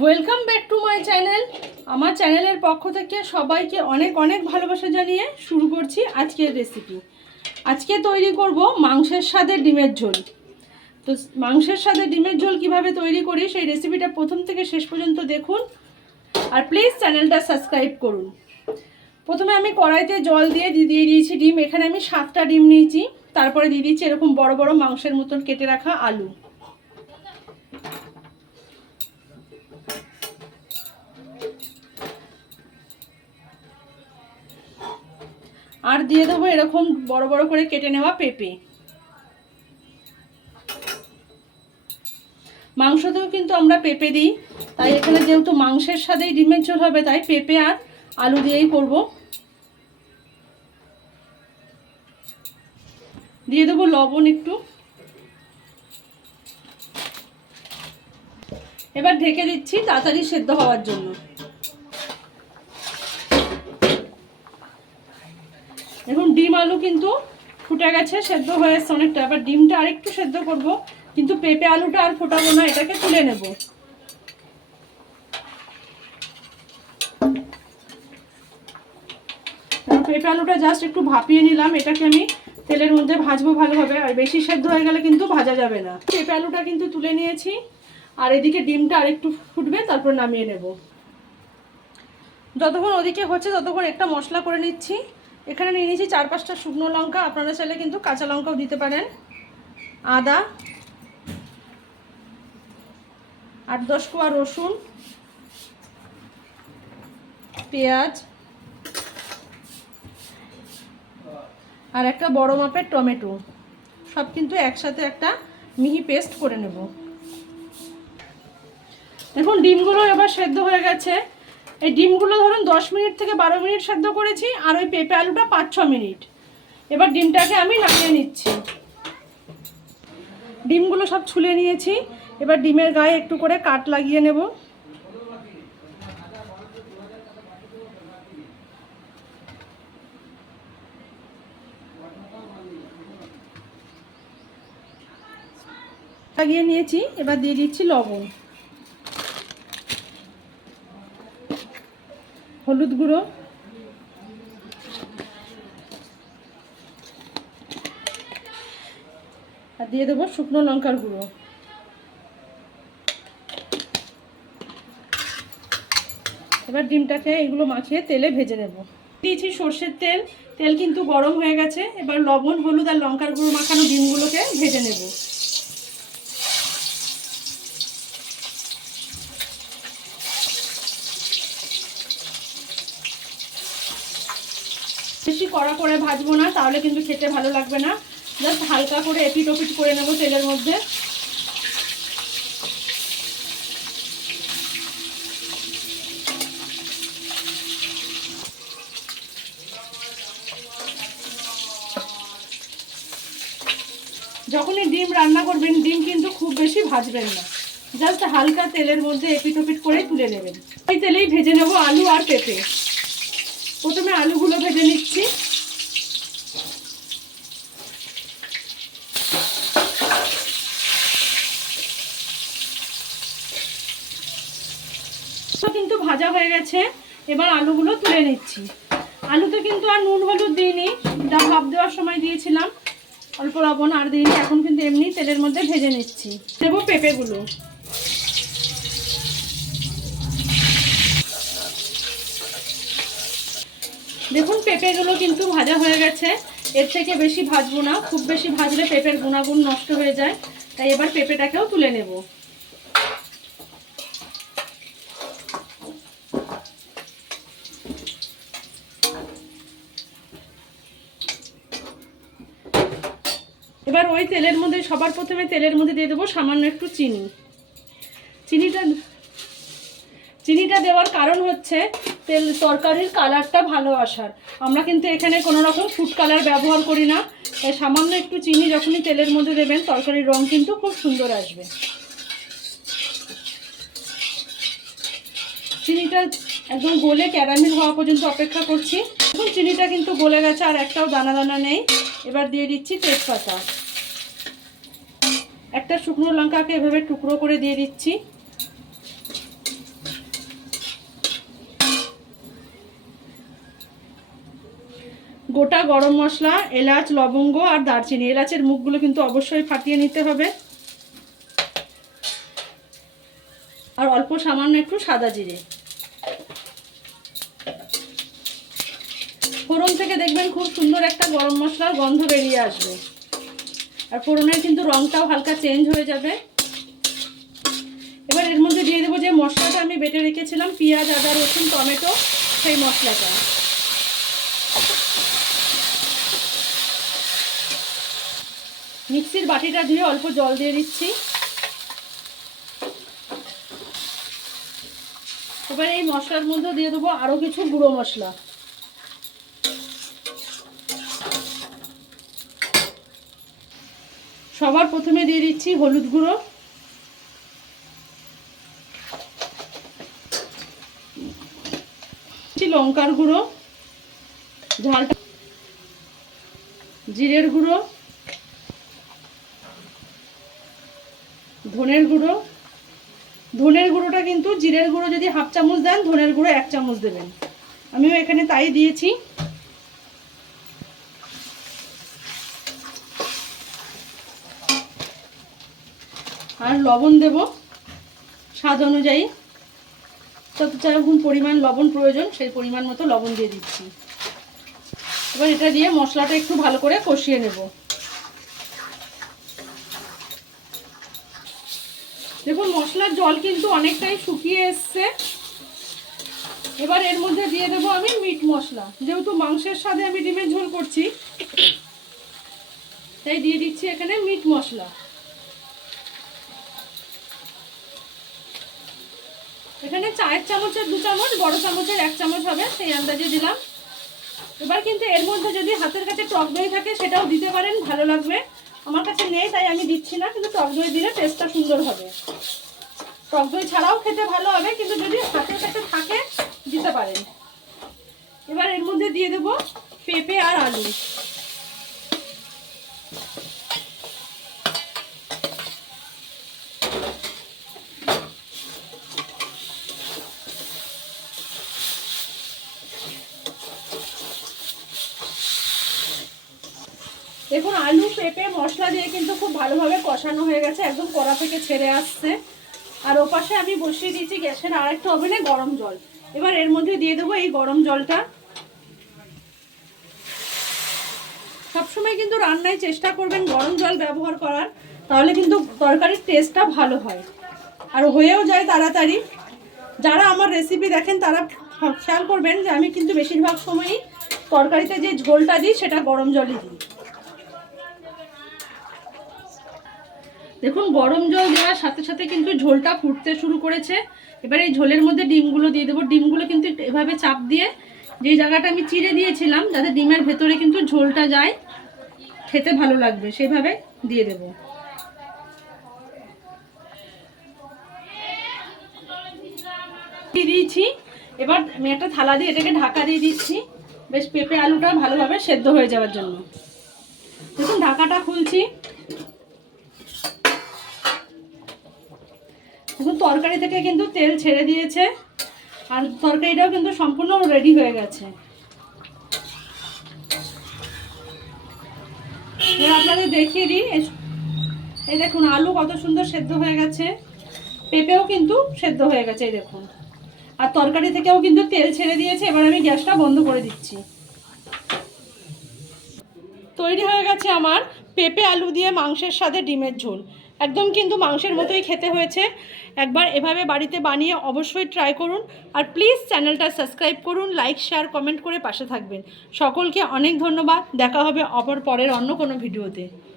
Welcome back to my channel. আমার চ্যানেলের পক্ষ থেকে সবাইকে অনেক অনেক ভালোবাসা জানিয়ে শুরু করছি আজকের রেসিপি। আজকে তৈরি করব মাংসের স্বাদে ডিমের ঝোল। তো মাংসের স্বাদে ডিমের ঝোল কিভাবে তৈরি করি সেই রেসিপিটা প্রথম থেকে শেষ পর্যন্ত দেখুন, আর প্লিজ চ্যানেলটা সাবস্ক্রাইব করুন। প্রথমে আমি কড়াইতে জল দিয়ে দিয়েছি ডিম। এখানে আমি 7টা ডিম নিয়েছি। তারপরে দিয়ে দিচ্ছি এরকম বড় বড় মাংসের মতন কেটে রাখা আলু। আর দিয়ে দেবো এরকম বড় বড় করে কেটে নেওয়া পেঁপে। মাংসতেও কিন্তু আমরা পেঁপে দিই, তাই এখানে যেহেতু মাংসের সাথেই ডিমের ঝোল হবে তাই পেঁপে আর আলু দিয়েই করব। দিয়ে দেবো লবণ একটু। এবার ঢেকে দিচ্ছি তাড়াতাড়ি সেদ্ধ হওয়ার জন্য। এখন ডিম আলু কিন্তু ফুটে গেছে, সেদ্ধ হয়ে এসছে অনেকটা। এবার ডিমটা আরেকটু সেদ্ধ করব, কিন্তু পেঁপে আলুটা আর ফোটাবো না, এটাকে তুলে নেব। পেঁপে আলুটা জাস্ট একটু ভাপিয়ে নিলাম, এটাকে আমি তেলের মধ্যে ভাজবো ভালোভাবে। আর বেশি সেদ্ধ হয়ে গেলে কিন্তু ভাজা যাবে না। পেঁপে আলুটা কিন্তু তুলে নিয়েছি, আর এদিকে ডিমটা আরেকটু ফুটবে, তারপর নামিয়ে নেব। যতক্ষণ ওদিকে হচ্ছে ততক্ষণ একটা মশলা করে নিচ্ছি। এখানে নিয়ে নিয়েছি 4-5টা শুকনো লঙ্কা, আপনারা চাইলে কিন্তু কাঁচা লঙ্কাও দিতে পারেন। আদা, 8-10 কোয়া রসুন, পেঁয়াজ, আর একটা বড় মাপের টমেটো, সব কিন্তু একসাথে একটা মিহি পেস্ট করে নেব। দেখুন ডিমগুলো এবার সেদ্ধ হয়ে গেছে। এই ডিমগুলো ধরুন 10 মিনিট থেকে 12 মিনিট সেদ্ধ করেছি, আর ওই পেঁপে আলুটা 5-6 মিনিট। এবার ডিমটাকে আমি নামিয়ে নিচ্ছি। ডিমগুলো সব ছুলে নিয়েছি। এবার ডিমের গায়ে একটু করে কাট লাগিয়ে নেব। লাগিয়ে নিয়েছি। এবার দিয়ে দিচ্ছি লবণ, হলুদ গুঁড়ো, আর দিয়ে দেবো শুকনো লঙ্কার গুঁড়ো। এবার ডিমটাকে এগুলো মাখিয়ে তেলে ভেজে নেব। দিয়েছি সর্ষের তেল, তেল কিন্তু গরম হয়ে গেছে। এবার লবণ, হলুদ আর লঙ্কার গুঁড়ো মাখানো ডিমগুলোকে ভেজে নেব। বেশি কড়া করে ভাজবো না, তাহলে কিন্তু খেতে ভালো লাগবে না। জাস্ট হালকা করে এপিট ওপিট করে নেব তেলের মধ্যে। যখনই ডিম রান্না করবেন ডিম কিন্তু খুব বেশি ভাজবেন না, জাস্ট হালকা তেলের মধ্যে এপিট ওপিট করে তুলে নেবেন। এই তেলেই ভেজে নেব আলু আর পেঁপে। প্রথমে আলুগুলো ভেজে নিচ্ছি। কিন্তু ভাজা হয়ে গেছে। এবার আলুগুলো তুলে নিচ্ছি। আলুতে কিন্তু আর নুন হলুদ দিইনি, যা ভাপ দেওয়ার সময় দিয়েছিলাম অল্প লবণ, আর দিইনি। এখন কিন্তু এমনি তেলের মধ্যে ভেজে নিচ্ছি। দেবো পেঁপেগুলো। দেখুন পেঁপেগুলো কিন্তু ভাজা হয়ে গেছে। এর থেকে বেশি ভাজবো না, খুব বেশি ভাজলে পেঁপের গুণাগুণ নষ্ট হয়ে যায়। তাই এবার পেঁপেটাকেও তুলে নেব। এবার ওই তেলের মধ্যে সবার প্রথমে তেলের মধ্যে দিয়ে দেবো সামান্য একটু চিনি। চিনিটা দেওয়ার কারণ হচ্ছে তরকারির কালারটা ভালো আসার। আমরা কিন্তু এখানে কোনো রকম ফুড কালার ব্যবহার করি না, তাই সামান্য একটু চিনি যখনই তেলের মধ্যে দেবেন তরকারির রং কিন্তু খুব সুন্দর আসবে। চিনিটা একদম গলে ক্যারামেল হওয়া পর্যন্ত অপেক্ষা করছি। এখন চিনিটা কিন্তু গলে গেছে, আর একটাও দানা দানা নেই। এবার দিয়ে দিচ্ছি তেজপাতা। একটা শুকনো লঙ্কাকে এভাবে টুকরো করে দিয়ে দিচ্ছি। গোটা গরম মশলা, এলাচ, লবঙ্গ আর দারচিনি। এলাচের মুখগুলো কিন্তু অবশ্যই ফাটিয়ে নিতে হবে। আর অল্প সামান্য একটু সাদা জিরে। ফোড়ন থেকে দেখবেন খুব সুন্দর একটা গরম মশলার গন্ধ বেরিয়ে আসবে। আর ফোড়নের কিন্তু রঙটাও হালকা চেঞ্জ হয়ে যাবে। এবার এর মধ্যে দিয়ে দেবো যে মশলাটা আমি বেটে রেখেছিলাম, পেঁয়াজ, আদা, রসুন, টমেটো, সেই মশলাটা। মিক্সির বাটিটা দিয়ে অল্প জল দিয়ে দিচ্ছি। এবার এই মশলার মধ্যে দিয়ে দেবো আরও কিছু গুঁড়ো মশলা। সবার প্রথমে দিয়ে দিচ্ছি হলুদ গুঁড়ো, লঙ্কার গুঁড়ো, ঝালটা, জিরের গুঁড়ো, ধনের গুঁড়ো। ধনের গুঁড়োটা কিন্তু জিরের গুঁড়ো যদি হাফ চামচ দেন, ধনের গুঁড়ো 1 চামচ দেবেন। আমিও এখানে তাই দিয়েছি। আর লবণ দেব স্বাদ অনুযায়ী, যত যেরকম পরিমাণ লবণ প্রয়োজন সেই পরিমাণ মতো লবণ দিয়ে দিচ্ছি। এবার এটা দিয়ে মশলাটা একটু ভালো করে কষিয়ে নেব। দেখুন মশলার জল কিন্তু অনেকটাই শুকিয়ে এসছে। এবার এর মধ্যে দিয়ে দেবো আমি মিট মশলা। যেহেতু মাংসের সাথে আমি ডিমের ঝোল করছি, তাই দিয়ে দিচ্ছি এখানে মিট মশলা। এখানে চায়ের চামচের 2 চামচ, বড় চামচের 1 চামচ হবে, সেই আন্দাজে দিলাম। এবার কিন্তু এর মধ্যে যদি হাতের কাছে টক দই থাকে সেটাও দিতে পারেন, ভালো লাগবে। আমার কাছে নেই তাই আমি দিচ্ছি না, কিন্তু টক দই দিলে টেস্টটা সুন্দর হবে। টক দই ছাড়াও খেতে ভালো হবে, কিন্তু যদি হাতের কাছে থাকে দিতে পারেন। এবার এর মধ্যে দিয়ে দেব পেঁপে আর আলু। দেখুন আলু, পেঁপে, মশলা দিয়ে কিন্তু খুব ভালোভাবে কষানো হয়ে গেছে, একদম কড়া থেকে ছেড়ে আসছে। আর ওপাশে আমি বসিয়ে দিয়েছি গ্যাসের আরেকটা ওভেনে গরম জল। এবার এর মধ্যে দিয়ে দেবো এই গরম জলটা। সবসময় কিন্তু রান্নায় চেষ্টা করবেন গরম জল ব্যবহার করার, তাহলে কিন্তু তরকারির টেস্টটা ভালো হয় আর হয়েও যায় তাড়াতাড়ি। যারা আমার রেসিপি দেখেন তারা খেয়াল করবেন যে আমি কিন্তু বেশিরভাগ সময়ই তরকারিতে যে ঝোলটা দিই সেটা গরম জলই দিই। দেখুন গরম জল দেওয়ার সাথে সাথে কিন্তু ঝোলটা ফুটতে শুরু করেছে। এবার এই ঝোলের মধ্যে ডিমগুলো দিয়ে দেবো। ডিমগুলো কিন্তু এভাবে চাপ দিয়ে, যে জায়গাটা আমি চিড়ে দিয়েছিলাম যাতে ডিমের ভেতরে কিন্তু ঝোলটা যায়, খেতে ভালো লাগবে, সেভাবে দিয়ে দেব। দিয়ে দিয়েছি। এবার আমি একটা থালা দিয়ে এটাকে ঢাকা দিয়ে দিচ্ছি, বেশ পেঁপে আলুটা ভালোভাবে সেদ্ধ হয়ে যাওয়ার জন্য। দেখুন ঢাকাটা খুলছি। দেখুন তরকারি থেকে কিন্তু তেল ছেড়ে দিয়েছে আর তরকারিটাও কিন্তু সম্পূর্ণ রেডি হয়ে গেছে। এবার আপনাদের দেখিয়ে দিই, এই দেখুন আলু কত সুন্দর সেদ্ধ হয়ে গেছে, পেঁপেও কিন্তু সেদ্ধ হয়ে গেছে, এই দেখুন। আর তরকারি থেকেও কিন্তু তেল ছেড়ে দিয়েছে। এবার আমি গ্যাসটা বন্ধ করে দিচ্ছি। তৈরি হয়ে গেছে আমার পেঁপে আলু দিয়ে মাংসের সাথে ডিমের ঝোল। একদম কিন্তু মাংসের মতোই খেতে হয়েছে। একবার এভাবে বাড়িতে বানিয়ে অবশ্যই ট্রাই করুন। আর প্লিজ চ্যানেলটা সাবস্ক্রাইব করুন, লাইক, শেয়ার, কমেন্ট করে পাশে থাকবেন। সকলকে অনেক ধন্যবাদ। দেখা হবে অপর পরের অন্য কোনো ভিডিওতে।